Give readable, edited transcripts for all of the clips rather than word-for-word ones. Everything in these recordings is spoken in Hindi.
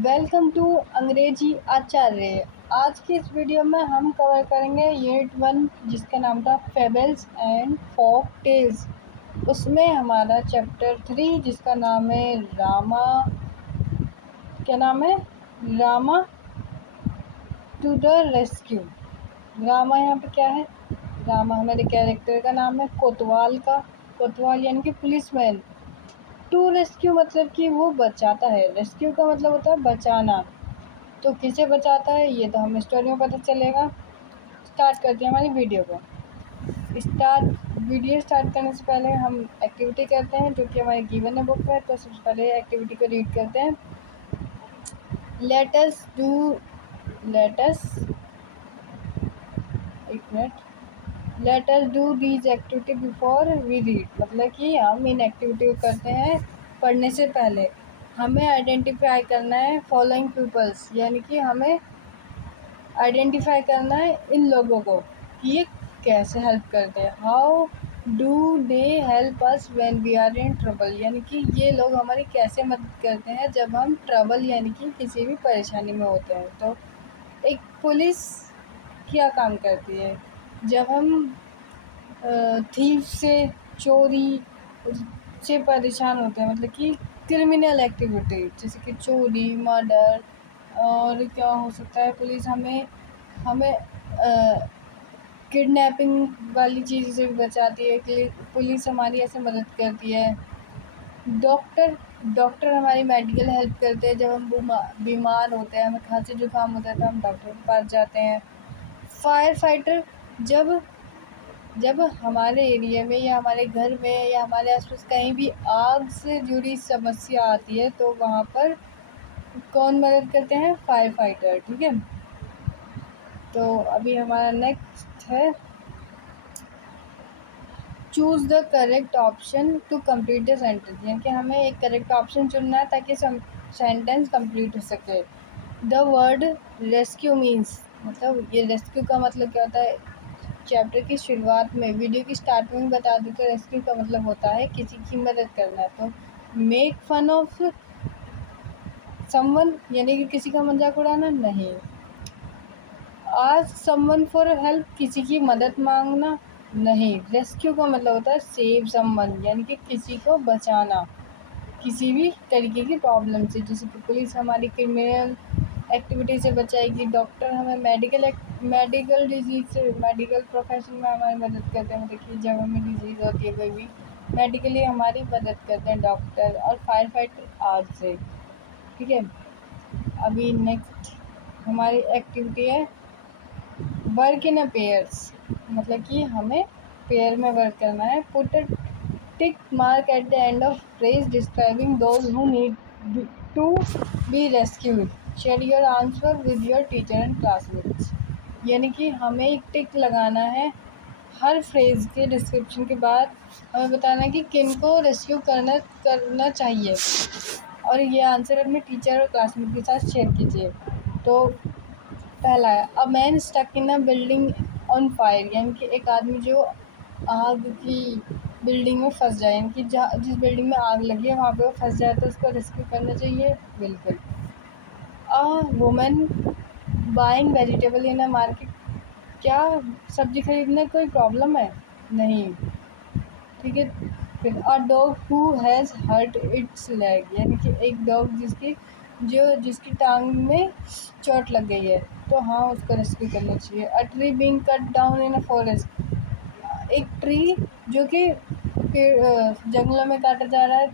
वेलकम टू अंग्रेजी आचार्य। आज की इस वीडियो में हम कवर करेंगे यूनिट 1 जिसका नाम था फेबल्स एंड फोक टेल्स। उसमें हमारा चैप्टर 3 जिसका नाम है रामा, क्या नाम है, Rama to the rescue. Rama यहाँ पे क्या है, रामा हमारे कैरेक्टर का नाम है। कोतवाल का, कोतवाल यानी कि पुलिसमैन। टू रेस्क्यू मतलब कि वो बचाता है, रेस्क्यू का मतलब होता है बचाना। तो किसे बचाता है ये तो हमें स्टोरी में पता चलेगा। स्टार्ट करते हैं हमारी वीडियो को। वीडियो स्टार्ट करने से पहले हम एक्टिविटी करते हैं जो कि हमारे गिवन है बुक में। तो सबसे पहले एक्टिविटी को रीड करते हैं। Let us do these activity before we read. मतलब कि हम इन एक्टिविटी को करते हैं पढ़ने से पहले। हमें आइडेंटिफाई करना है फॉलोइंग पीपल्स, यानी कि हमें आइडेंटिफाई करना है इन लोगों को कि ये कैसे हेल्प करते हैं। How do they help us when we are in trouble, यानी कि ये लोग हमारी कैसे मदद करते हैं जब हम ट्रबल यानी कि किसी भी परेशानी में होते हैं। तो एक पुलिस क्या काम करती है जब हम थीफ से, चोरी से परेशान होते हैं, मतलब कि क्रिमिनल एक्टिविटी जैसे कि चोरी, मर्डर और क्या हो सकता है। पुलिस हमें हमें किडनैपिंग वाली चीज़ से भी बचाती है कि पुलिस हमारी ऐसे मदद करती है। डॉक्टर हमारी मेडिकल हेल्प करते हैं जब हम बीमार होते हैं, हमें खांसी जुकाम होता है तो हम डॉक्टर के पास जाते हैं। फायर फाइटर जब हमारे एरिया में या हमारे घर में या हमारे आसपास कहीं भी आग से जुड़ी समस्या आती है तो वहाँ पर कौन मदद करते हैं, फायर फाइटर। ठीक है, तो अभी हमारा नेक्स्ट है choose the correct option to complete the sentence, यानी कि हमें एक करेक्ट ऑप्शन चुनना है ताकि सेंटेंस कंप्लीट हो सके। द वर्ड रेस्क्यू मीन्स, मतलब ये रेस्क्यू का मतलब क्या होता है। चैप्टर की शुरुआत में, वीडियो की स्टार्ट में बता दें तो रेस्क्यू का मतलब होता है किसी की मदद करना। तो मेक फन ऑफ समवन, यानी कि किसी का मजाक उड़ाना नहीं। आस्क समवन फॉर हेल्प, किसी की मदद मांगना नहीं। रेस्क्यू का मतलब होता है सेव समवन, यानी कि किसी को बचाना किसी भी तरीके की प्रॉब्लम से। जैसे कि पुलिस हमारी क्रिमिनल एक्टिविटी से बचाएगी, डॉक्टर हमें मेडिकल डिजीज से, मेडिकल प्रोफेशन में हमारी मदद करते हैं, मतलब कि जब हमें डिजीज़ होती है कोई भी, मेडिकली हमारी मदद करते हैं डॉक्टर। और फायर फाइटर आग से। ठीक है, अभी नेक्स्ट हमारी एक्टिविटी है वर्क इन अ पेयर्स, मतलब कि हमें पेयर में वर्क करना है। Put a tick mark at the end of phrase describing those who need to be rescued. Share your answer with your teacher and classmates, यानी कि हमें एक टिक लगाना है हर फ्रेज के डिस्क्रिप्शन के बाद। हमें बताना है कि किन को रेस्क्यू करना चाहिए और ये आंसर अपने टीचर और क्लासमेट के साथ शेयर कीजिए। तो पहला है a man stuck in a building on fire, यानी कि एक आदमी जो आग की बिल्डिंग में फंस जाए, यानी कि जिस बिल्डिंग में आग लगी है वहाँ पे वो फंस जाए तो उसको रेस्क्यू करना चाहिए, बिल्कुल। A women buying vegetable in a market, क्या सब्जी खरीदने कोई प्रॉब्लम है, नहीं। ठीक है, फिर a dog who has hurt its leg, यानी कि एक डॉग जिसकी टांग में चोट लग गई है तो हाँ उसको रेस्क्यू करना चाहिए। A tree being cut down in a forest, एक ट्री जो कि जंगलों में काटा जा रहा है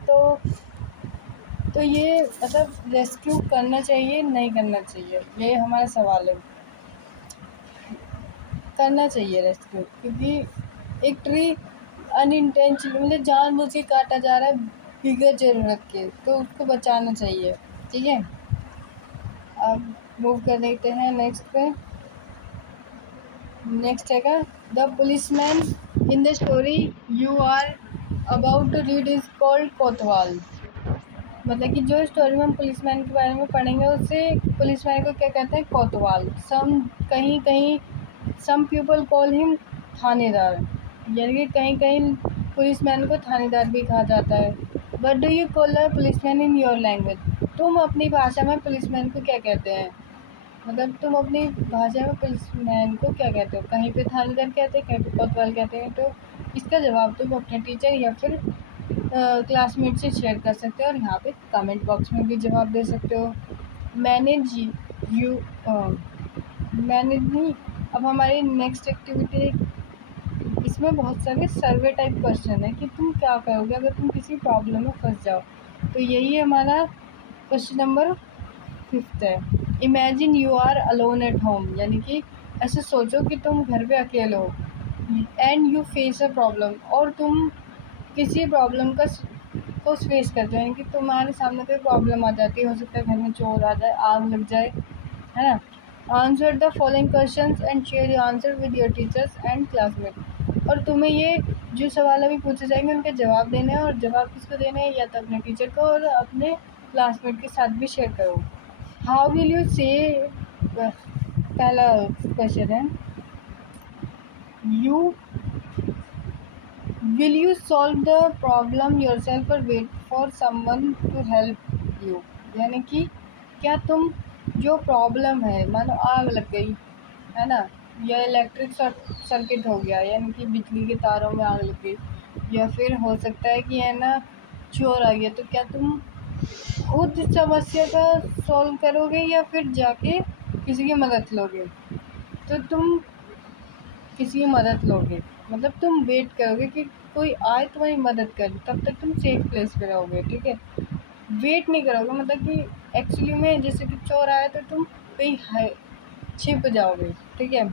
तो ये मतलब रेस्क्यू करना चाहिए नहीं करना चाहिए, ये हमारा सवाल है। करना चाहिए रेस्क्यू, क्योंकि एक ट्री अनइंटेंशनली मतलब जानबूझ के काटा जा रहा है बिगर ज़रूरत के, तो उसको बचाना चाहिए। ठीक है, अब मूव कर देते हैं नेक्स्ट पे। नेक्स्ट है the policeman in the story you are about to read is called kotwal, मतलब कि जो स्टोरी में हम पुलिसमैन के बारे में पढ़ेंगे उससे पुलिसमैन को क्या कहते हैं, कोतवाल। कहीं कहीं सम पीपल कॉल हिम थानेदार, यानी कि कहीं कहीं पुलिसमैन को थानेदार भी कहा जाता है। What do you call a policeman in your language? तुम अपनी भाषा में पुलिसमैन को क्या कहते हैं? मतलब तुम अपनी भाषा में पुलिसमैन को क्या कहते हो? कहीं पे थानेदार कहते हैं, कहीं पे कोतवाल कहते हैं। तो इसका जवाब तुम अपने टीचर या फिर क्लासमेट से शेयर कर सकते हो और यहाँ पे कमेंट बॉक्स में भी जवाब दे सकते हो। मैनेज यू मैनेज नहीं। अब हमारी नेक्स्ट एक्टिविटी, इसमें बहुत सारे सर्वे टाइप क्वेश्चन है कि तुम क्या करोगे अगर तुम किसी प्रॉब्लम में फंस जाओ। तो यही हमारा क्वेश्चन नंबर 5 है। Imagine you are alone at home, यानी कि ऐसे सोचो कि तुम घर पे अकेले हो and you face a problem, और तुम किसी प्रॉब्लम को फेस करते हो, यानी कि तुम्हारे सामने कोई प्रॉब्लम आ जाती है। हो सकता है घर में चोर आ जाए, आग लग जाए, है ना। Answer the following questions and share your answer with your teachers and classmate. और तुम्हें ये जो सवाल अभी पूछे जाएंगे उनके जवाब देने हैं, और जवाब किसको देने हैं? या तो अपने टीचर को और अपने क्लासमेट के साथ भी शेयर करो। हाउ विल यू से, पहला क्वेश्चन है, you will you solve the problem yourself और wait for someone to help you? यानी कि क्या तुम जो प्रॉब्लम है, मानो आग लग गई, है ना, या इलेक्ट्रिक सर्किट हो गया, यानी कि बिजली के तारों में आग लग गई, या फिर हो सकता है कि, है ना, चोर आ गया, तो क्या तुम खुद समस्या का सॉल्व करोगे या फिर जाके किसी की मदद लोगे? तो तुम किसी की मदद लोगे, मतलब तुम वेट करोगे कि कोई आए तुम्हारी मदद करे, तब तक तुम सेफ प्लेस पे रहोगे, ठीक है। वेट नहीं करोगे, मतलब कि एक्चुअली में जैसे कि चोर आए तो तुम कहीं छिप जाओगे, ठीक है।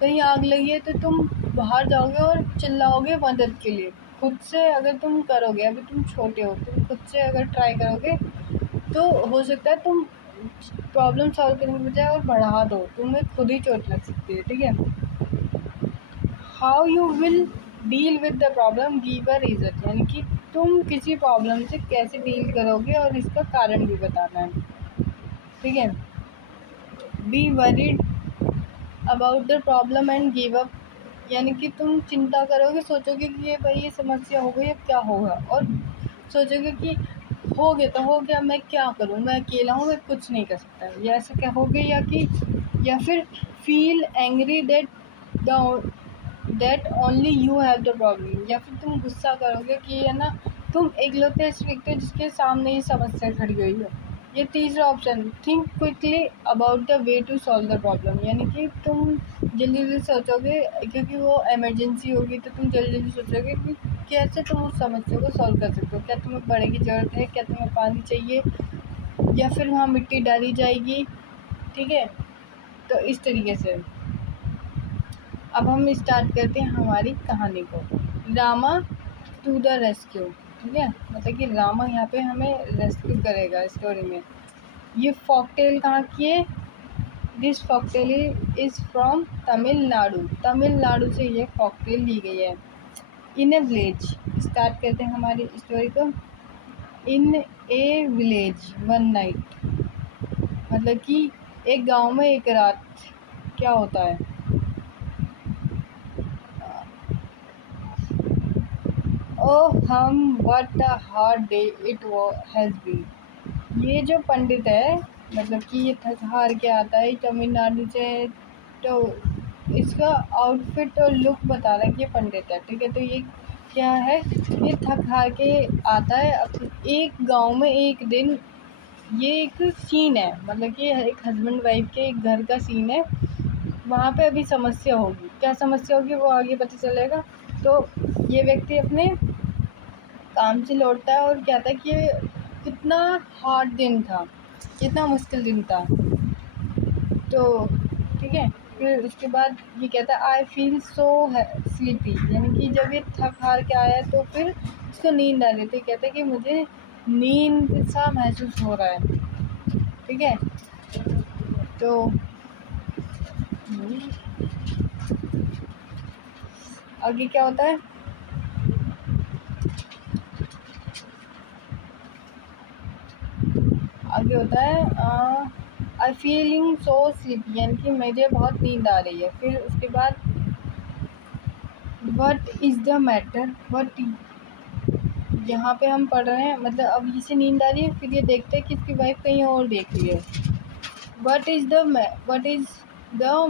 कहीं आग लगी है तो तुम बाहर जाओगे और चिल्लाओगे मदद के लिए। खुद से अगर तुम करोगे, अभी तुम छोटे हो, तुम खुद से अगर ट्राई करोगे तो हो सकता है तुम प्रॉब्लम सॉल्व करने के बजाय और बढ़ा दो, तुम्हें खुद ही चोट लग सकती है, ठीक है। How you will deal with the problem, give a reason, यानी कि तुम किसी प्रॉब्लम से कैसे डील करोगे और इसका कारण भी बताना है, ठीक है। Be worried about the problem and give up, यानी कि तुम चिंता करोगे, सोचोगे कि ये भाई ये समस्या हो गई, अब क्या होगा, और सोचोगे कि हो गया तो हो गया, मैं क्या करूँ, मैं अकेला हूँ, मैं कुछ नहीं कर सकता, या ऐसा क्या हो गया, या फिर feel angry that only you have the problem, या फिर तुम गुस्सा करोगे कि, है ना, तुम एकलौते ऐसे व्यक्ति हो जिसके सामने ये समस्या खड़ी हुई है। ये तीसरा option, think quickly about the way to solve the problem, यानी कि तुम जल्दी जल्दी सोचोगे, क्योंकि वो इमरजेंसी होगी तो तुम जल्दी जल्दी सोचोगे कि कैसे तुम उस समस्या को सॉल्व कर सकते हो। क्या तुम्हें बड़े की ज़रूरत है, क्या तुम्हें पानी चाहिए, या फिर वहाँ मिट्टी डाली जाएगी, ठीक है। तो इस तरीके से अब हम स्टार्ट करते हैं हमारी कहानी को। रामा टू द रेस्क्यू, ठीक है, मतलब कि रामा यहाँ पे हमें रेस्क्यू करेगा स्टोरी में। ये फॉकटेल कहाँ की है? This folktale is from Tamil Nadu, Tamil Nadu से ये फॉकटेल ली गई है। इन ए विलेज, स्टार्ट करते हैं हमारी स्टोरी को। इन ए विलेज वन नाइट, मतलब कि एक गांव में एक रात क्या होता है। Oh hmm what a hard day it has been. ये जो पंडित है, मतलब कि ये थक हार के आता है तमिलनाडु से, तो इसका आउटफिट और लुक बता रहा है कि ये पंडित है, ठीक है। तो ये क्या है, ये थक हार के आता है एक गांव में एक दिन। ये एक सीन है, मतलब कि एक हस्बैंड वाइफ के एक घर का सीन है। वहाँ पे अभी समस्या होगी, क्या समस्या होगी वो आगे पता चलेगा। तो ये व्यक्ति अपने काम से लौटता है और कहता है कि ये कितना हार्ड दिन था, कितना मुश्किल दिन था। तो ठीक है, फिर उसके बाद ये कहता है आई फील सो स्लीपी, यानी कि जब ये थक हार के आया तो फिर उसको नींद आ रही थी। कहता है कि मुझे नींद सा महसूस हो रहा है, ठीक है। तो आगे क्या होता है, आगे होता है आई फीलिंग सो स्लीपी, यानी कि मुझे बहुत नींद आ रही है। फिर उसके बाद व्हाट इज़ द मैटर, यहाँ पे हम पढ़ रहे हैं, मतलब अब इसे नींद आ रही है, फिर ये देखते हैं कि इसकी वाइफ कहीं और देख रही है। What is the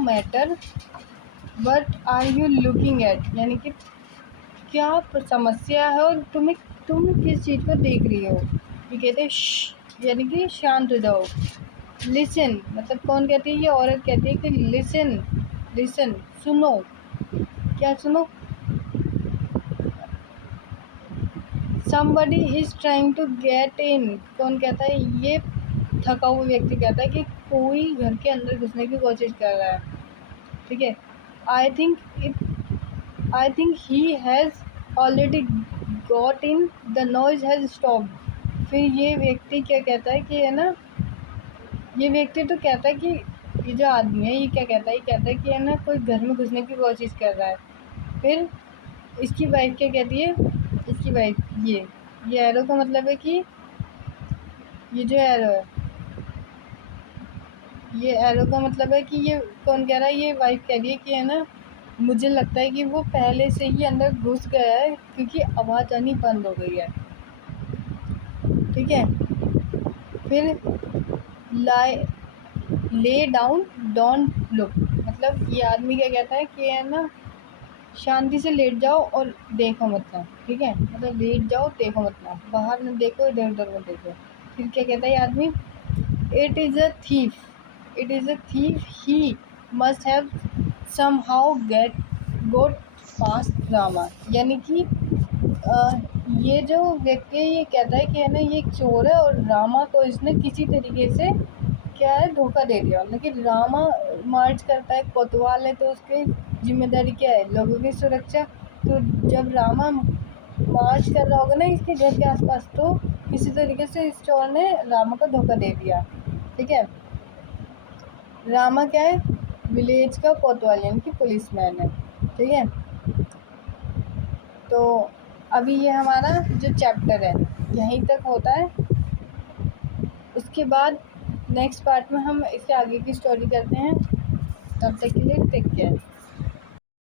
matter, what are you looking at, यानी कि क्या समस्या है और तुम किस चीज़ को देख रही हो। ये कहते हैं श्श, यानी कि शांत हो जाओ। लिसन, मतलब कौन कहती है, ये औरत कहती है कि लिसन, लिसन सुनो। क्या सुनो? somebody is trying to get in, कौन कहता है, ये थका हुआ व्यक्ति कहता है कि कोई घर के अंदर घुसने की कोशिश कर रहा है। ठीक है, I think he has already got in, the noise has stopped. फिर ये व्यक्ति क्या कहता है कि है ना, ये व्यक्ति तो कहता है कि ये जो आदमी है ये क्या कहता है, ये कहता है कि है ना कोई घर में घुसने की कोशिश कर रहा है। फिर इसकी वाइफ क्या कहती है, इसकी वाइफ ये एरो का मतलब है कि ये जो एरो है, ये एरो का मतलब है कि ये कौन कह रहा है, ये वाइफ कह रही है कि है ना मुझे लगता है कि वो पहले से ही अंदर घुस गया है क्योंकि आवाज़ आनी बंद हो गई है। ठीक है, फिर ले डाउन डोंट लुक, मतलब ये आदमी क्या कहता है कि है ना शांति से लेट जाओ और देखो मत ना। ठीक है, मतलब लेट जाओ, देखो मत ना, बाहर न देखो, इधर उधर मत देखो। फिर क्या कहता है ये आदमी, it is a thief, he must have somehow got past drama, यानी कि ये जो व्यक्ति है ये कहता है कि है ना ये एक चोर है और रामा को इसने किसी तरीके से क्या है धोखा दे दिया। लेकिन रामा मार्च करता है, कोतवाल है, तो उसकी जिम्मेदारी क्या है, लोगों की सुरक्षा। तो जब रामा मार्च कर रहा होगा ना इसके घर के आसपास, तो किसी तरीके से इस चोर ने रामा को धोखा दे दिया। ठीक है, रामा क्या है, विलेज का कोतवाल यानी कि पुलिसमैन है। ठीक है, तो अभी ये हमारा जो चैप्टर है यहीं तक होता है। उसके बाद नेक्स्ट पार्ट में हम इसके आगे की स्टोरी करते हैं। तब तक के लिए टेक केयर।